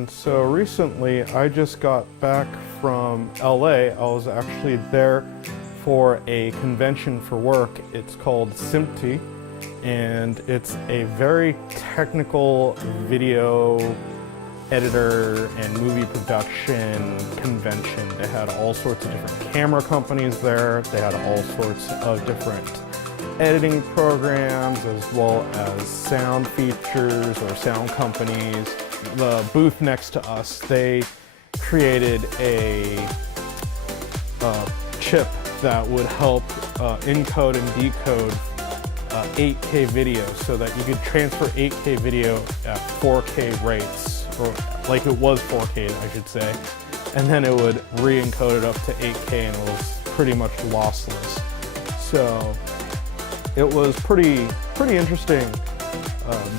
And so recently I just got back from LA. I was actually there for a convention for work. It's called SMPTE, and it's a very technical video editor and movie production convention. They had all sorts of different camera companies there. They had all sorts of different editing programs, as well as sound features or sound companies. The booth next to us, they created a chip that would help encode and decode 8K video, so that you could transfer 8K video at 4K rates, or like it was 4K, I should say, and then it would re-encode it up to 8K, and it was pretty much lossless. So it was pretty interesting,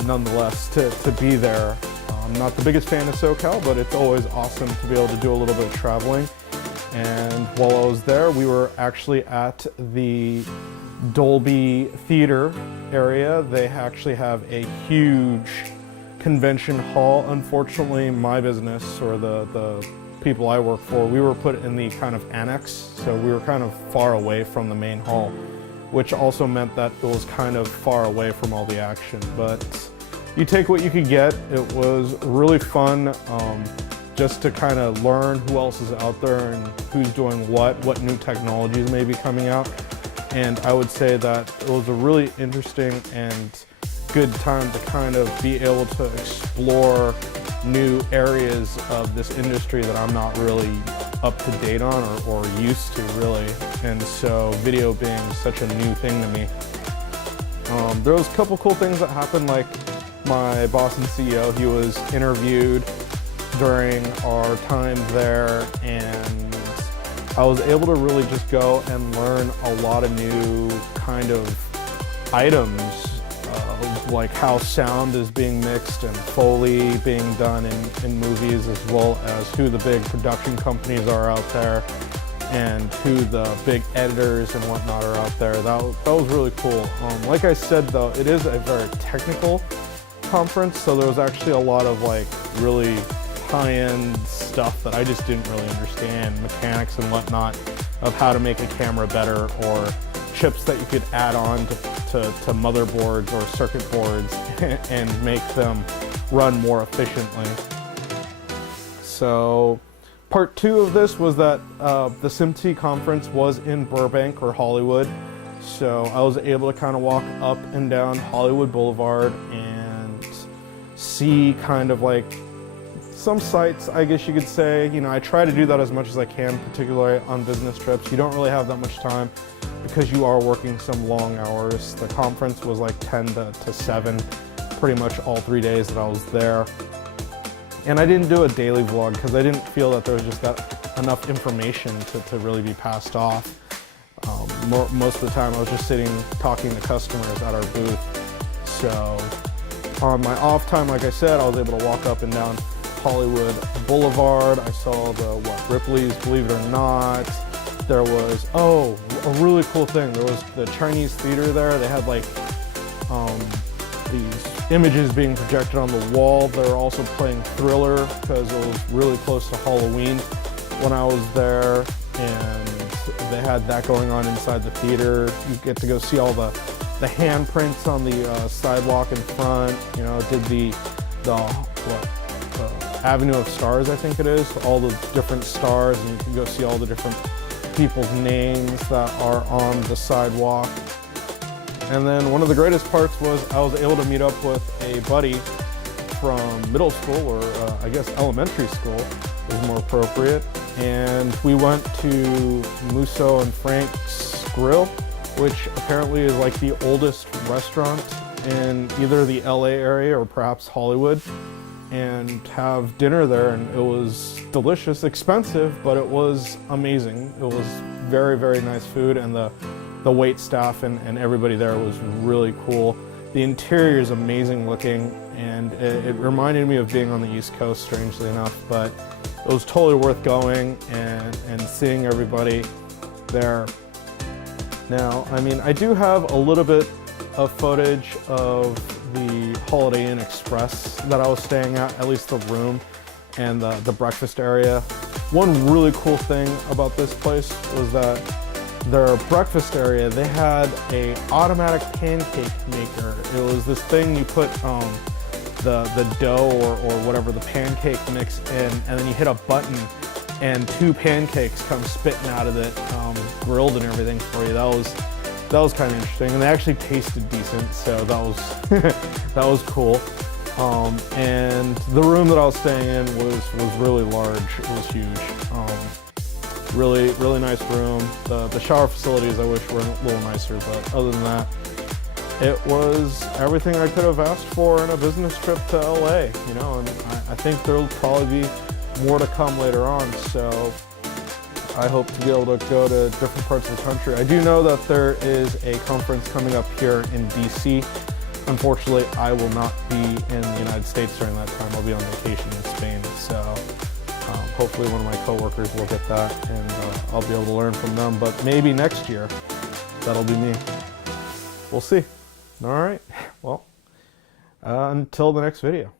nonetheless, to be there. I'm not the biggest fan of SoCal, but it's always awesome to be able to do a little bit of traveling. And while I was there, we were actually at the Dolby Theatre area. They actually have a huge convention hall. Unfortunately, my business, or the people I work for, we were put in the kind of annex, so we were kind of far away from the main hall, which also meant that it was kind of far away from all the action. But you take what you could get. It was really fun, just to kind of learn who else is out there and who's doing what new technologies may be coming out. And I would say that it was a really interesting and good time to kind of be able to explore new areas of this industry that I'm not really up to date on or used to, really. And so video being such a new thing to me. There was a couple cool things that happened, like my boss and CEO, he was interviewed during our time there, and I was able to really just go and learn a lot of new kind of items, like how sound is being mixed and Foley being done in movies, as well as who the big production companies are out there and who the big editors and whatnot are out there. That was really cool. Like I said, though, it is a very technical conference, so there was actually a lot of like really high-end stuff that I just didn't really understand, mechanics and whatnot of how to make a camera better, or chips that you could add on to motherboards or circuit boards and make them run more efficiently. So part two of this was that the SMPTE conference was in Burbank, or Hollywood, so I was able to kind of walk up and down Hollywood Boulevard and see kind of like some sites, I guess you could say. You know, I try to do that as much as I can, particularly on business trips. You don't really have that much time because you are working some long hours. The conference was like 10 to 7, pretty much all 3 days that I was there. And I didn't do a daily vlog because I didn't feel that there was just enough information to really be passed off. Most of the time I was just sitting talking to customers at our booth. So on my off time, like I said, I was able to walk up and down Hollywood Boulevard. I saw Ripley's Believe It or Not. There was, a really cool thing. There was the Chinese theater there. They had like these images being projected on the wall. They were also playing Thriller because it was really close to Halloween when I was there, and they had that going on inside the theater. You get to go see all the handprints on the sidewalk in front. You know, did the Avenue of Stars, I think it is, all the different stars, and you can go see all the different people's names that are on the sidewalk. And then one of the greatest parts was I was able to meet up with a buddy from middle school, or I guess elementary school is more appropriate, and we went to Musso and Frank's Grill, which apparently is like the oldest restaurant in either the LA area or perhaps Hollywood, and have dinner there, and it was delicious, expensive, but it was amazing. It was very, very nice food, and the wait staff and everybody there was really cool. The interior is amazing looking, and it reminded me of being on the East Coast, strangely enough, but it was totally worth going and seeing everybody there. Now, I mean, I do have a little bit of footage of the Holiday Inn Express that I was staying at least the room. and the breakfast area. One really cool thing about this place was that their breakfast area, they had a automatic pancake maker. It was this thing you put the dough or whatever, the pancake mix in, and then you hit a button and 2 pancakes come spitting out of it, grilled and everything for you. That was kind of interesting, and they actually tasted decent, so that was that was cool. And the room that I was staying in was really large. It was huge. Really nice room. The shower facilities I wish were a little nicer, but other than that, it was everything I could have asked for in a business trip to LA, you know, and I think there'll probably be more to come later on, so I hope to be able to go to different parts of the country. I do know that there is a conference coming up here in DC. Unfortunately, I will not be in the United States during that time. I'll be on vacation in Spain, so hopefully one of my coworkers will get that, and I'll be able to learn from them, but maybe next year, that'll be me. We'll see. All right, well, until the next video.